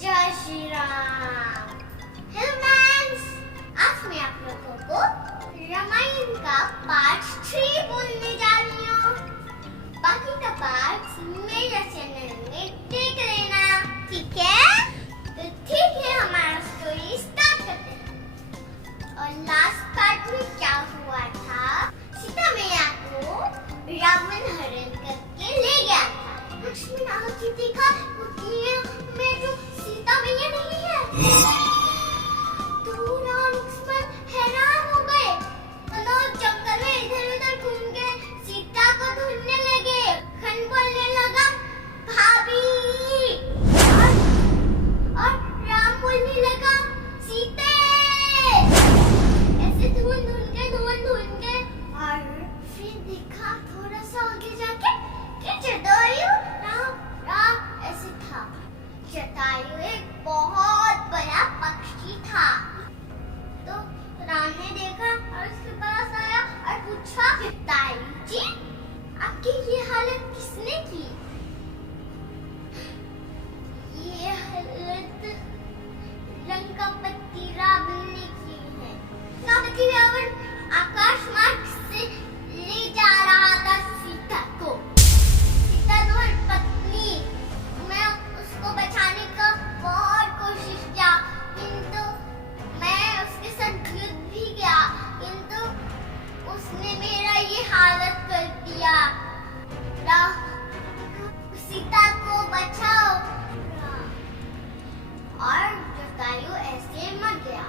जय Shri Ram. Hello friends, आज मैं आप लोगों को रामायण का पार्ट 3 बोलने जा रही हूँ। बाकी का पार्ट मेरे चैनल में देख लेना, ठीक है? तो ठीक है, हमारा स्टोरी स्टार्ट करते हैं। और लास्ट पार्ट में क्या हुआ था? सीता मैया को रावण हरण करके ले गया था। लक्ष्मण आके देखा में जो सीता मैया नहीं है, तो राम लक्ष्मण हैरान हो गए। दोनों जंगल में इधर उधर घूम के सीता को ढूंढने लगे। खन बोलने लगा भाभी, और राम बोलने लगा सीते। ऐसे ढूंढ ढूंढ के और फिर देखा थोड़ा सा आगे जाके कि जटायु राम ऐसे था। जटायु एक बहुत बड़ा पक्षी था। तो राम ने देखा और उसके पास आया और पूछा, जटायु जी, आपकी ये हालत किसने की? ये हालत लंकापति रावण ने की है। लंकापति रावण आकाश मार्ग से ले जा रहा था सीता को। सीता तुम्हारी पत्नी, मैं उसको बचाने का बहुत कोशिश किया, किंतु मैं उसके साथ युद्ध भी किया, किंतु उसने मेरा ये हालत कर दिया। सीता को बचाओ। और जटायु ऐसे मर गया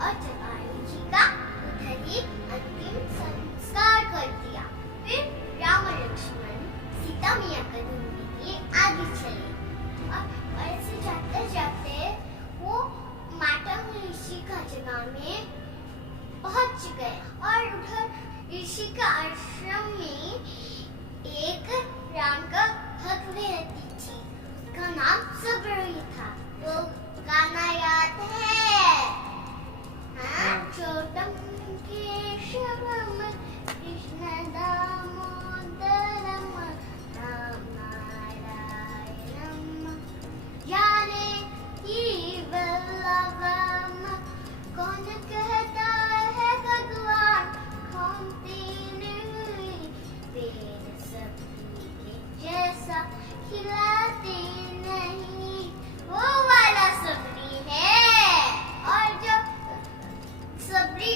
और जटायु जी का उधर ही अंतिम संस्कार कर दिया। फिर राम और लक्ष्मण सीता मैया को ढूंढने के लिए आगे चले। और ऐसे जाते जाते वो मातंग ऋषि का जगह में पहुंच गए। और उधर ऋषि का आश्रम में एक राम का भक्त रहती थी। उसका नाम सबरी था। वो गाना याद है? हाँ, छोटम केशवम कृष्ण दामोदरम राम नारायणम जानकी वल्लभम। कौन कहता है भगवान कौन तीन पेड़ सबरी के जैसा खिलाते नहीं, वो वाला सबरी है। और जब सबरी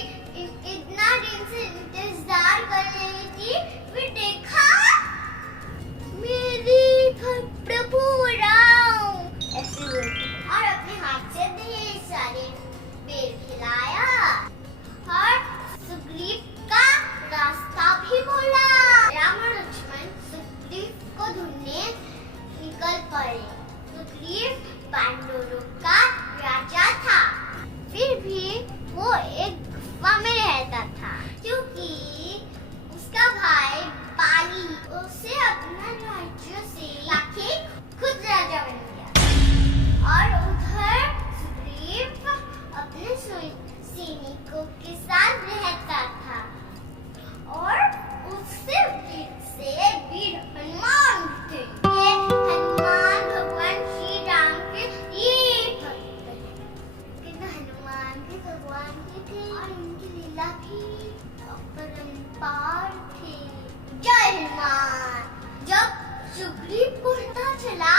इतना दिन से इंतजार कर रही थी, फिर देखा मेरी प्रभु राम ऐसे बोली और अपने हाथ से ढेर सारे पेड़ खिलाया और सुग्रीव का रास्ता भी बोला। राम और लक्ष्मण सुग्रीव को ढूंढने निकल पड़े। सुग्रीव पांडवों का राजा था, फिर भी वो एक गुफा में रहता था, क्योंकि उसका भाई बाली उसे अपना राज्य से लाके खुद राजा बन गया। और उधर सुग्रीव अपने सैनिकों के साथ रहता था। और उससे वीर हनुमान थे। ये हनुमान भगवान श्री राम के ये भक्त हैं। किंतु हनुमान भी भगवान के थे और इनकी लीला भी अपरंपार थी। जय हनुमान। जब सुग्रीव को पता चला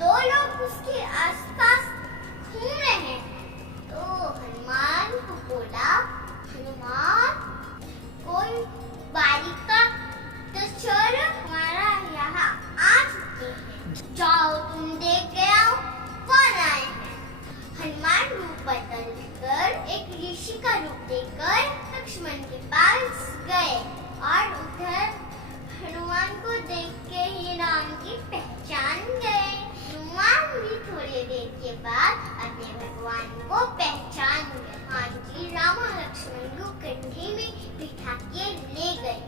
दो लोग उसके आसपास घूम रहे हैं, तो हनुमान को बोला, हनुमान कोई बालिका तस्कर हमारा यहाँ आ चुके हैं, जाओ तुम देख के आओ कौन आए हैं। हनुमान रूप बदलकर एक ऋषि का रूप लेकर लक्ष्मण के पास गए। और उधर हनुमान को देख के ही राम की पहचान गए। हनुमान भी थोड़ी देर के बाद अपने भगवान को पहचान गए। हाँ जी, राम और लक्ष्मण को कंधे में बिठा के ले गए।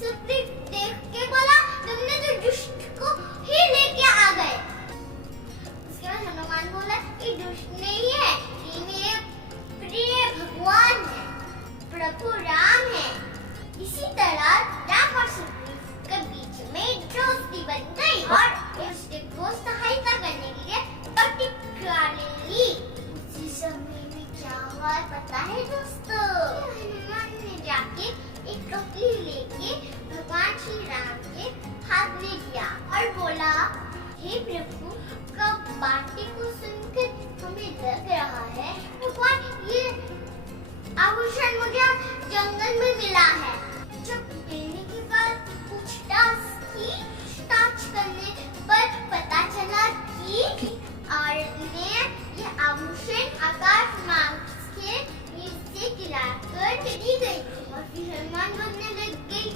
सुग्रीव देख के बोला, तुमने तो दुष्ट को ही लेके आ गए। उसके बाद हनुमान बोला, ये दुष्ट नहीं है, ये मेरे प्रिय भगवान है, प्रभु राम है। इसी तरह राम और सुग्रीव के बीच में दोस्ती बन गई और उसके को सहायता करने के लिए बातें को सुनकर हमें लग रहा है भगवान ये आभूषण मुझे जंगल में मिला है। जब मिलने के बाद पूछताछ करने पर पता चला कि औरत ने ये आभूषण आकाश मार्ग के नीचे गिराकर चली गई और फिर हनुमान बोलने लग गई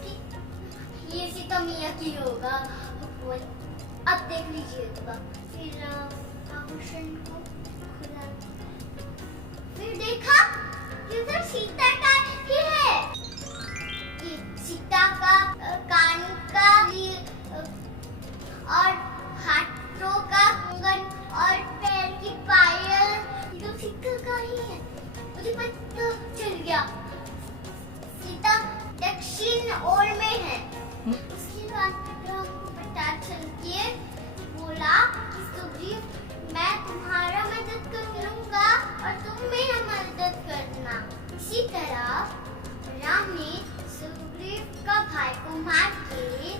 कि ये सीता मैया की होगा। अब देख लीजिए फिर आभूषण को खुला, फिर देखा कि उधर सीता का ही है। ये सीता का कान का और हाथों का कंगन और पैर की पायल तो सीता का ही है। मुझे पता चल गया सीता दक्षिण ओर में है। उसके बाद राम को पता चल के बोला कि सुग्रीव मैं तुम्हारा मदद करूंगा और तुम मेरा मदद करना। इसी तरह राम ने सुग्रीव का भाई को मार के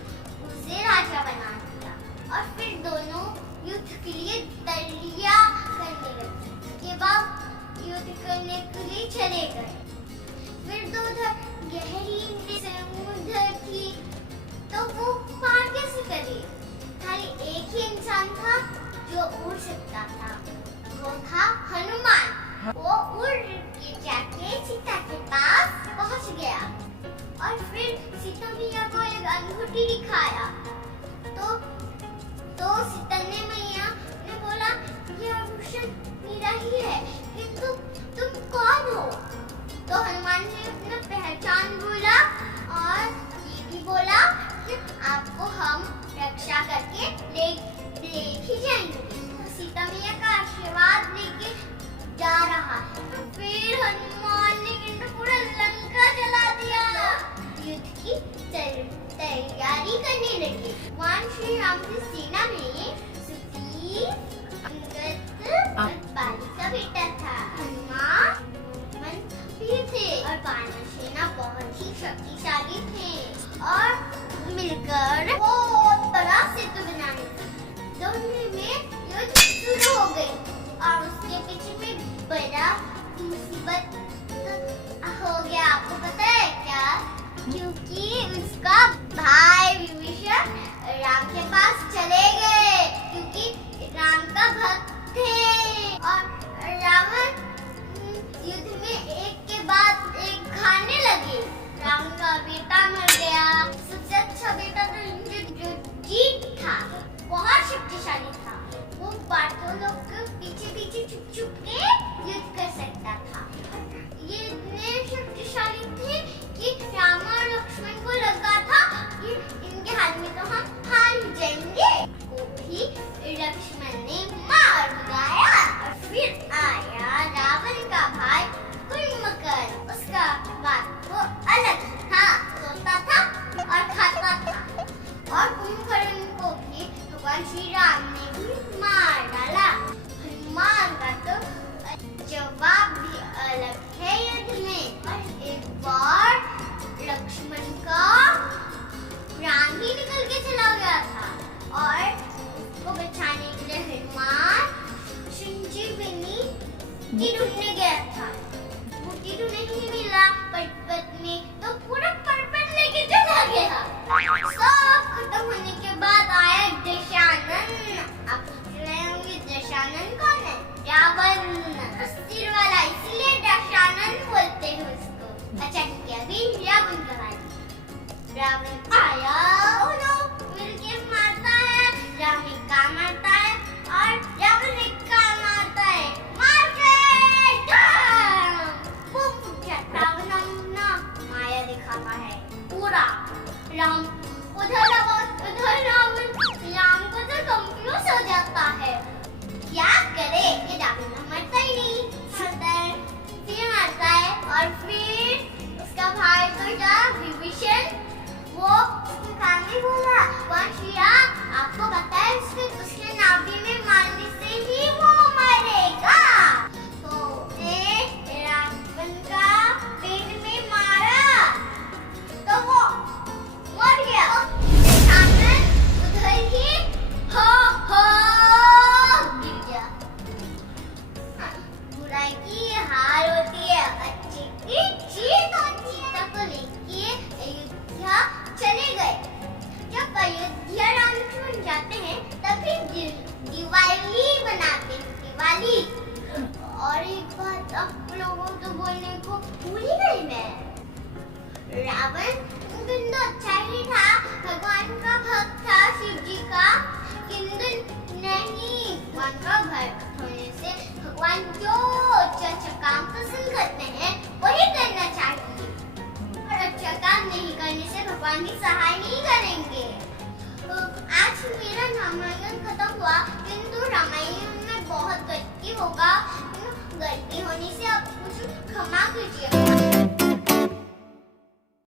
उसे राजा बना दिया और फिर दोनों युद्ध के लिए तैयारियां करने लगे। उसके बाद युद्ध करने के लिए चले गए। फिर दो गहरी समुद्र थी तो वो पार कैसे करे? खाली एक ही इंसान था जो उड़ सकता था, वो था हनुमान। वो उड़ के जाके सीता के पास पहुंच गया और फिर सीता मैया को एक अंगूठी दिखाया। तो सीता मैया ने बोला ये आभूषण मेरा ही है, किंतु तुम कौन हो? तो हनुमान ने अपना पहचान बोला और ये भी बोला कि आपको हम रक्षा करके लेके जाएंगे। तो सीता मैया का आशीर्वाद लेके जा रहा है। फिर हनुमान ने पूरा लंका जला दिया। युद्ध की तैयारी करने लगे। भगवान श्री राम की सेना में सुग्रीव, अंगद और बाली का बेटा था। हनुमान वीर थे और वानर सेना बहुत ही शक्तिशाली थे और मिलकर बहुत बड़ा सेतु बनाने लगे। दोनों में युद्ध शुरू हो गई और उसके पीछे में बड़ा मुसीबत हो गया। आपको पता है क्या? क्योंकि उसका भाई विभीषण राम के पास चले गए क्योंकि राम का भक्त थे और रावण युद्ध में एक के बाद एक खाने लगे। राम का बेटा मर गया। सबसे अच्छा बेटा तो जीत था, बहुत शक्तिशाली था। वो बातों लोग के पीछे पीछे छुप छुप के युद्ध कर सकता था। ये इतने शक्तिशाली थे कि राम और लक्ष्मण को लगा था कि इनके हाथ में तो हम हार जाएंगे। वो भी लक्ष्मण ने मार लगाया और फिर आया रावण का भाई कुंभकर्ण। उसका बात वो अलग था, सोता था और खाता था। और कुंभकर्ण को भी भगवान श्री राम ने भी मार डाला। हनुमान का तो जवाब भी अलग है युद्ध में। और एक बार लक्ष्मण का प्राण ही निकल के चला गया था और उसको बचाने के लिए हनुमान संजीवनी बूटी ढूंढने गया था। बूटी तो नहीं मिला, पर्वत में तो पूरा पर्वत लेके चला गया। सब खत्म होने के बाद आया दशानन। आप पूछ रहे होंगे दशानन कौन है? रावण, सिर वाला, इसीलिए दशानन बोलते हैं उसको। अच्छा ठीक है, अभी रावण का बात। रावण आया, ओह नो, मिलके मारता है। राम एक का मारता है और रावण एक का मारता है। मार के रावण अपना माया दिखाता है पूरा। राम उधर रावण राम को तो कंफ्यूज हो जाता है, क्या करे? ये रावण मरता ही नहीं, मरता है, फिर मरता है और फिर उसका भाई तो विभीषण वो मालिक, और एक बात आप लोगों को बोलने को भूल ही गई मैं। रावण किंतु अच्छा ही था, भगवान का भक्त था, शिव जी का, किंतु नहीं, भगवान का भक्त होने से भगवान जो अच्छा काम पसंद करते हैं वही करना चाहिए, और अच्छा काम नहीं करने से भगवान भी सहाय नहीं करेंगे। आज मेरा रामायण खत्म हुआ, किंतु रामायण में बहुत गलती होगा, गलती होने से आप मुझे क्षमा कीजिए।